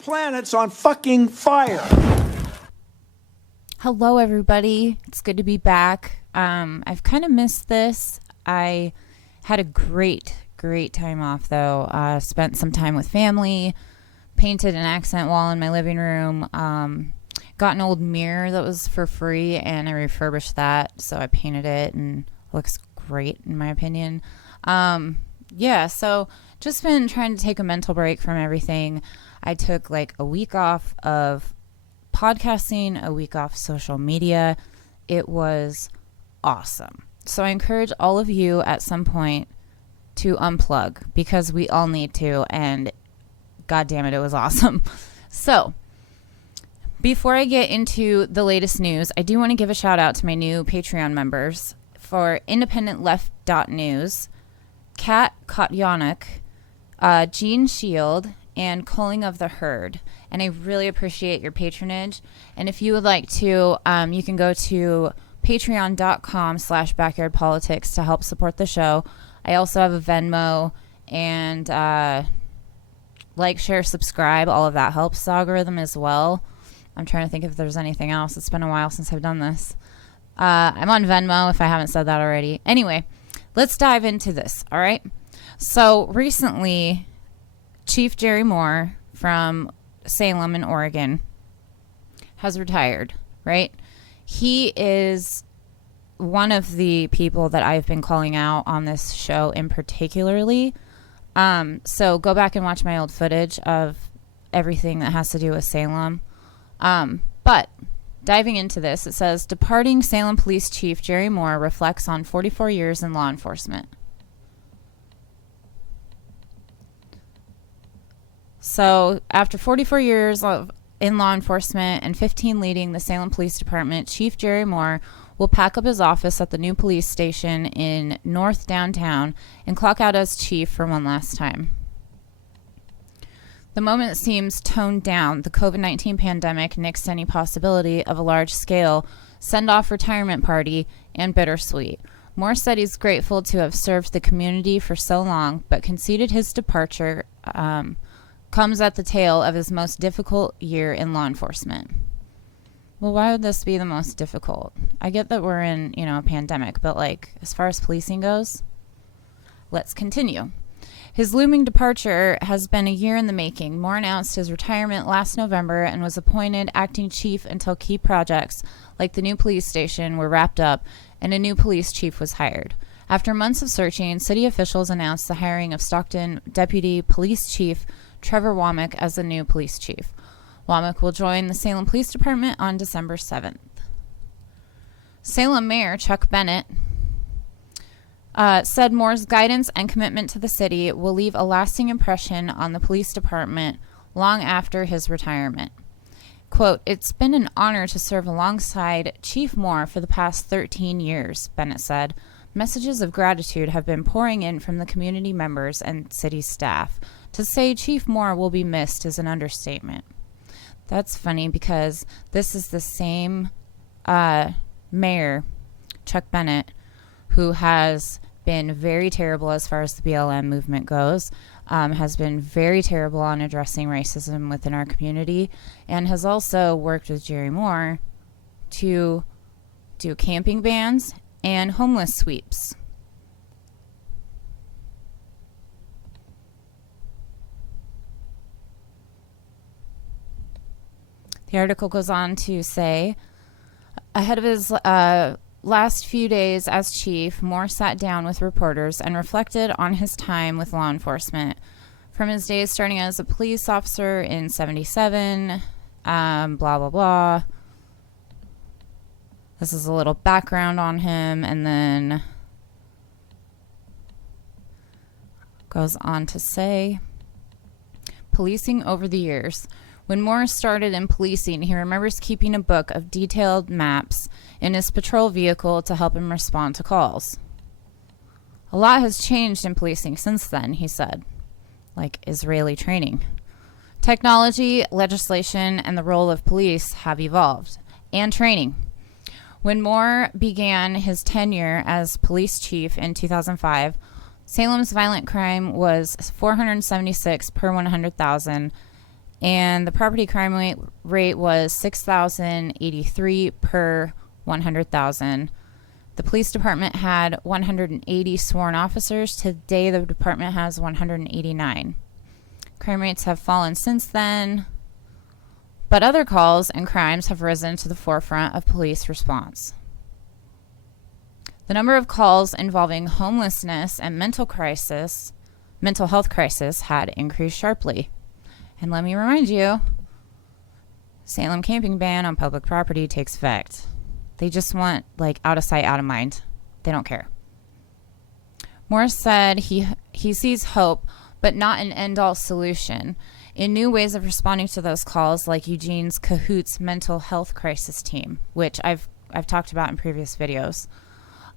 planet's on fucking fire. Hello, everybody. It's good to be back. I've kind of missed this. I had a great time off, though. Spent some time with family, painted an accent wall in my living room, got an old mirror that was for free, and I refurbished that, so I painted it, and it looks great, in my opinion. So just been trying to take a mental break from everything. I took like a week off of podcasting, a week off social media. It was awesome. So I encourage all of you at some point to unplug, because we all need to, and God damn it, it was awesome. So before I get into the latest news, I do want to give a shout out to my new Patreon members for IndependentLeft.News, Kat Kotyanik, Gene Shield, and Culling of the Herd. And I really appreciate your patronage. And if you would like to, you can go to patreon.com/backyardpolitics to help support the show. I also have a Venmo, and like, share, subscribe. All of that helps the algorithm as well. I'm trying to think if there's anything else. It's been a while since I've done this. I'm on Venmo if I haven't said that already. Anyway, let's dive into this, all right? So recently, Chief Jerry Moore from Salem in Oregon has retired, right? He is one of the people that I've been calling out on this show in particularly. So go back and watch my old footage of everything that has to do with Salem. But diving into this, it says, departing Salem Police Chief Jerry Moore reflects on 44 years in law enforcement. So after 44 years in law enforcement and 15 leading the Salem Police Department, Chief Jerry Moore will pack up his office at the new police station in North Downtown and clock out as chief for one last time. The moment seems toned down. The COVID-19 pandemic nixed any possibility of a large-scale send-off retirement party, and bittersweet. Moore said he's grateful to have served the community for so long, but conceded his departure comes at the tail of his most difficult year in law enforcement. Well, why would this be the most difficult? I get that we're in, a pandemic, but as far as policing goes, let's continue. His looming departure has been a year in the making. Moore announced his retirement last November and was appointed acting chief until key projects like the new police station were wrapped up and a new police chief was hired. After months of searching, city officials announced the hiring of Stockton Deputy Police Chief Trevor Womack as the new police chief. Womack will join the Salem Police Department on December 7th. Salem Mayor Chuck Bennett said Moore's guidance and commitment to the city will leave a lasting impression on the police department long after his retirement. Quote, "It's been an honor to serve alongside Chief Moore for the past 13 years, Bennett said. Messages of gratitude have been pouring in from the community members and city staff. To say Chief Moore will be missed is an understatement." That's funny because this is the same mayor, Chuck Bennett, who has been very terrible as far as the BLM movement goes, has been very terrible on addressing racism within our community, and has also worked with Jerry Moore to do camping bans and homeless sweeps. The article goes on to say, ahead of his last few days as chief, Moore sat down with reporters and reflected on his time with law enforcement. From his days starting as a police officer in 77, blah, blah, blah. This is a little background on him, and then goes on to say, policing over the years. When Moore started in policing, he remembers keeping a book of detailed maps in his patrol vehicle to help him respond to calls. A lot has changed in policing since then, he said, like Israeli training. Technology, legislation, and the role of police have evolved, and training. When Moore began his tenure as police chief in 2005, Salem's violent crime was 476 per 100,000, and the property crime rate was 6,083 per 100,000. The police department had 180 sworn officers. Today, the department has 189. Crime rates have fallen since then, but other calls and crimes have risen to the forefront of police response. The number of calls involving homelessness and mental health crisis had increased sharply. And let me remind you, Salem camping ban on public property takes effect. They just want, out of sight, out of mind. They don't care. Morris said he sees hope, but not an end-all solution, in new ways of responding to those calls, like Eugene's Cahoots mental health crisis team, which I've talked about in previous videos.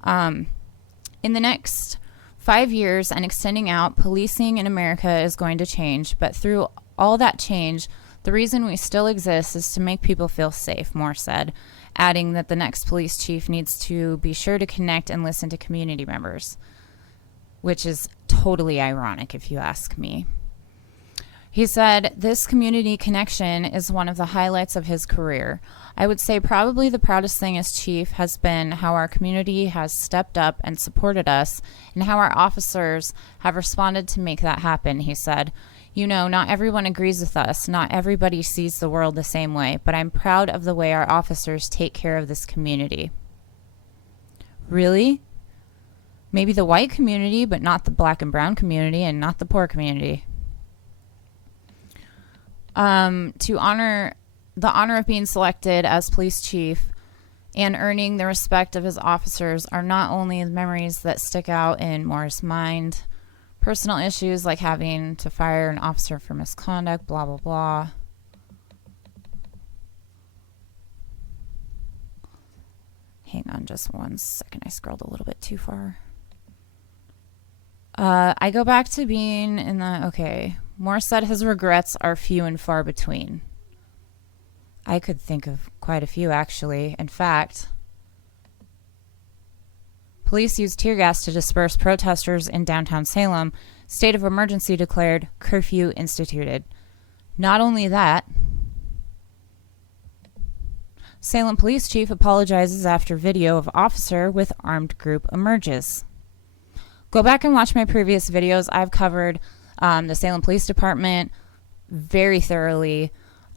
In the next 5 years and extending out, policing in America is going to change, but through all that change, the reason we still exist is to make people feel safe, Moore said, adding that the next police chief needs to be sure to connect and listen to community members, which is totally ironic if you ask me. He said, this community connection is one of the highlights of his career. I would say probably the proudest thing as chief has been how our community has stepped up and supported us, and how our officers have responded to make that happen, he said. You know, not everyone agrees with us. Not everybody sees the world the same way, but I'm proud of the way our officers take care of this community. Really? Maybe the white community, but not the black and brown community, and not the poor community. To honor the honor of being selected as police chief and earning the respect of his officers are not only the memories that stick out in Moore's mind, personal issues like having to fire an officer for misconduct, blah, blah, blah. Hang on just 1 second. I scrolled a little bit too far. I go back to being in the... Okay. Moore said his regrets are few and far between. I could think of quite a few, actually. In fact, police used tear gas to disperse protesters in downtown Salem. State of emergency declared, curfew instituted. Not only that, Salem police chief apologizes after video of officer with armed group emerges. Go back and watch my previous videos. I've covered the Salem Police Department very thoroughly.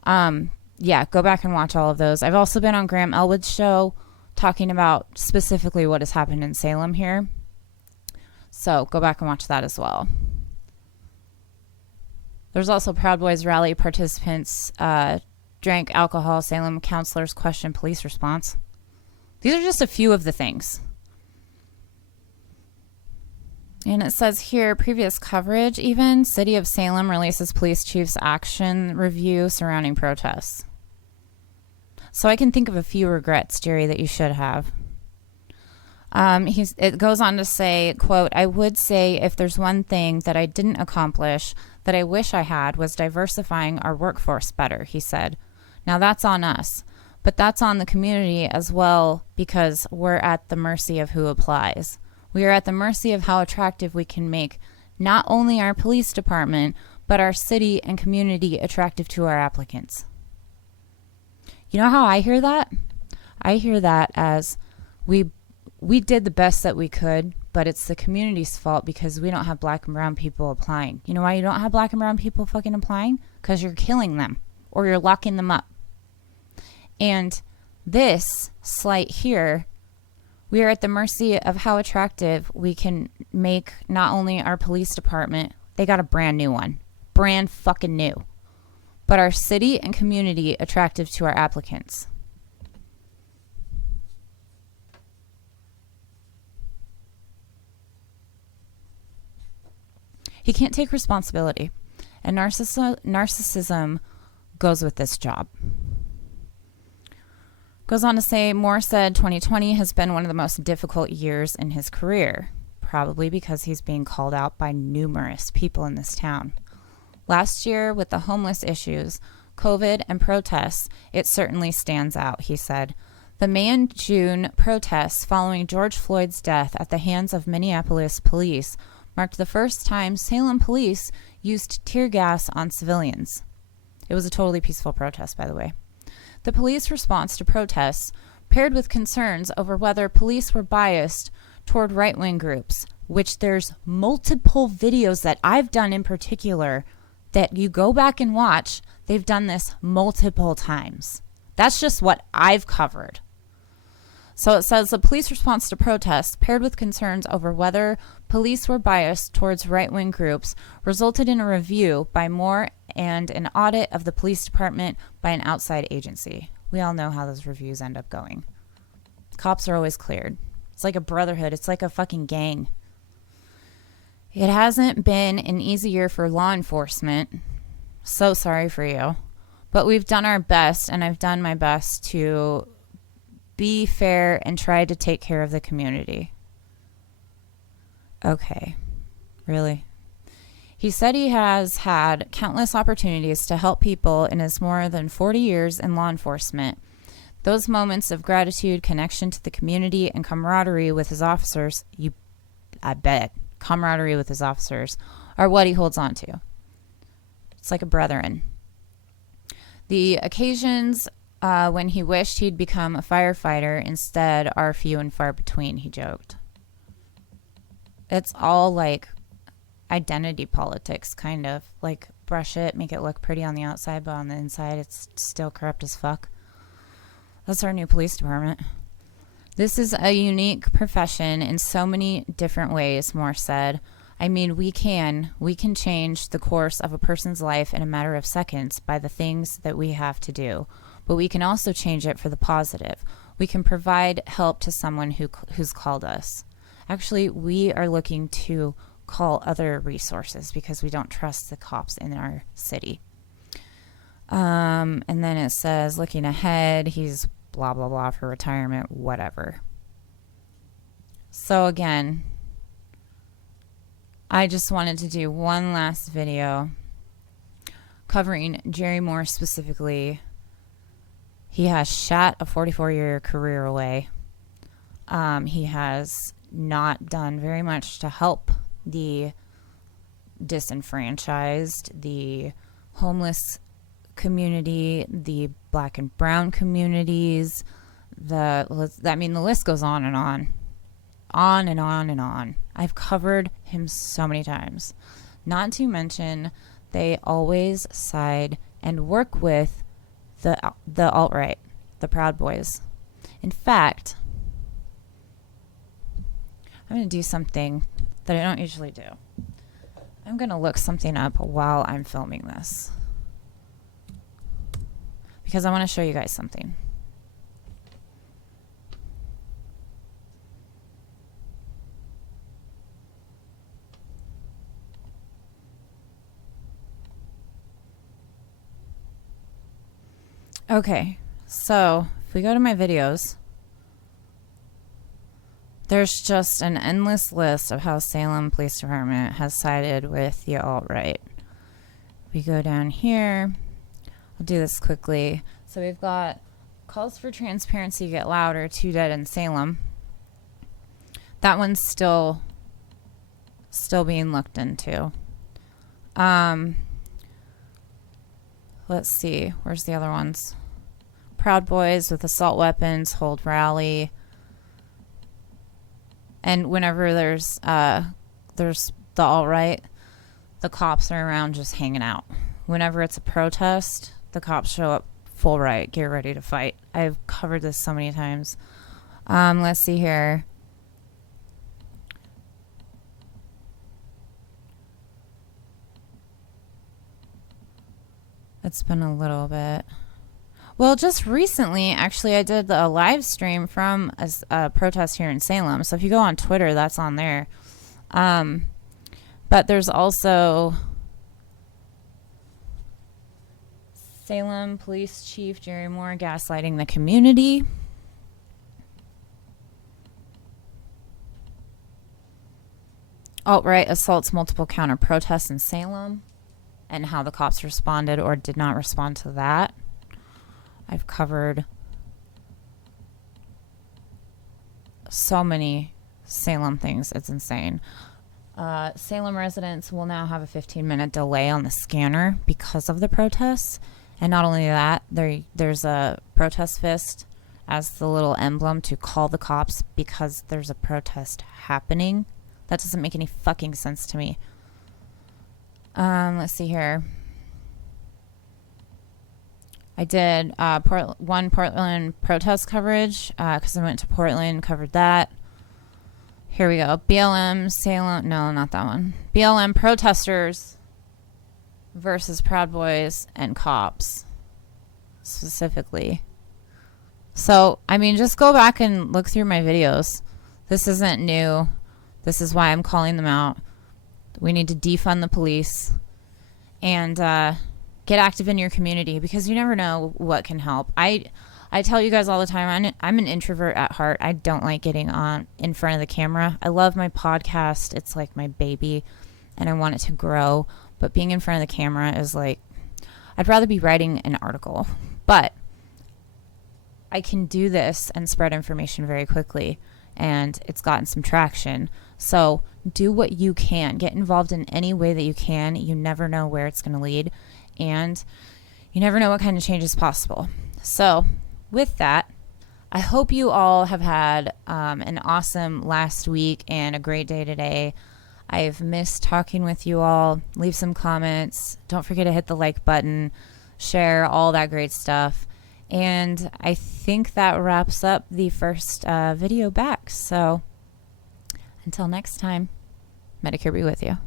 Go back and watch all of those. I've also been on Graham Elwood's show talking about specifically what has happened in Salem here. So go back and watch that as well. There's also Proud Boys rally participants drank alcohol. Salem counselors questioned police response. These are just a few of the things. And it says here, previous coverage even, City of Salem releases police chief's action review surrounding protests. So I can think of a few regrets, Jerry, that you should have. It goes on to say, quote, I would say if there's one thing that I didn't accomplish that I wish I had was diversifying our workforce better, he said. Now that's on us, but that's on the community as well because we're at the mercy of who applies. We are at the mercy of how attractive we can make not only our police department, but our city and community attractive to our applicants. You know how I hear that? I hear that as we did the best that we could, but it's the community's fault because we don't have black and brown people applying. You know why you don't have black and brown people fucking applying? Because you're killing them or you're locking them up. And this slight here, we are at the mercy of how attractive we can make not only our police department, they got a brand new one, brand fucking new, but our city and community attractive to our applicants. He can't take responsibility, and narcissism goes with this job. Goes on to say, Moore said 2020 has been one of the most difficult years in his career, probably because he's being called out by numerous people in this town. Last year, with the homeless issues, COVID, and protests, it certainly stands out, he said. The May and June protests following George Floyd's death at the hands of Minneapolis police marked the first time Salem police used tear gas on civilians. It was a totally peaceful protest, by the way. The police response to protests paired with concerns over whether police were biased toward right-wing groups, which there's multiple videos that I've done in particular that you go back and watch. They've done this multiple times. That's just what I've covered. So it says the police response to protests paired with concerns over whether police were biased towards right-wing groups resulted in a review by Moore and an audit of the police department by an outside agency. We all know how those reviews end up going. Cops are always cleared. It's like a brotherhood. It's like a fucking gang. It hasn't been an easy year for law enforcement. So sorry for you. But we've done our best, and I've done my best to be fair and try to take care of the community. Okay. Really? He said he has had countless opportunities to help people in his more than 40 years in law enforcement. Those moments of gratitude, connection to the community, and camaraderie with his officers, camaraderie with his officers, are what he holds on to. It's like a brethren. The occasions when he wished he'd become a firefighter instead are few and far between, he joked. It's all like identity politics, kind of. Like, brush it, make it look pretty on the outside, but on the inside it's still corrupt as fuck. That's our new police department. This is a unique profession in so many different ways, Moore said. I mean, we can change the course of a person's life in a matter of seconds by the things that we have to do. But we can also change it for the positive. We can provide help to someone who's called us. Actually, we are looking to call other resources because we don't trust the cops in our city. And then it says, looking ahead, he's blah, blah, blah for retirement, whatever. So again, I just wanted to do one last video covering Jerry Moore specifically. He has shot a 44-year career away. He has not done very much to help the disenfranchised, the homeless community, the black and brown communities. The list goes on and on. On and on and on. I've covered him so many times. Not to mention, they always side and work with the alt-right, the Proud Boys. In fact, I'm going to do something that I don't usually do. I'm going to look something up while I'm filming this, because I want to show you guys something. Okay, so if we go to my videos, there's just an endless list of how Salem Police Department has sided with the alt-right. We go down here. I'll do this quickly. So we've got calls for transparency get louder, 2 dead in Salem. That one's still being looked into. Let's see. Where's the other ones? Proud Boys with assault weapons hold rally. And whenever there's the alt-right, the cops are around just hanging out. Whenever it's a protest, the cops show up full riot, get ready to fight. I've covered this so many times. Let's see here. It's been a little bit. Well, just recently, actually, I did a live stream from a protest here in Salem. So if you go on Twitter, that's on there. But there's also Salem Police Chief Jerry Moore gaslighting the community. Alt-right assaults multiple counter protests in Salem, and how the cops responded or did not respond to that. I've covered so many Salem things. It's insane. Salem residents will now have a 15-minute delay on the scanner because of the protests. And not only that, there's a protest fist as the little emblem to call the cops because there's a protest happening. That doesn't make any fucking sense to me. Let's see here. I did Portland protest coverage because I went to Portland, covered that. Here we go. BLM, Salem. No, not that one. BLM protesters versus Proud Boys and cops, specifically. So, I mean, just go back and look through my videos. This isn't new. This is why I'm calling them out. We need to defund the police and get active in your community because you never know what can help. I tell you guys all the time, I'm an introvert at heart. I don't like getting on in front of the camera. I love my podcast. It's like my baby and I want it to grow. But being in front of the camera is like, I'd rather be writing an article. But I can do this and spread information very quickly. And it's gotten some traction. So do what you can. Get involved in any way that you can. You never know where it's going to lead. And you never know what kind of change is possible. So with that, I hope you all have had an awesome last week and a great day today. I've missed talking with you all. Leave some comments. Don't forget to hit the like button. Share all that great stuff. And I think that wraps up the first video back. So until next time, Medicare be with you.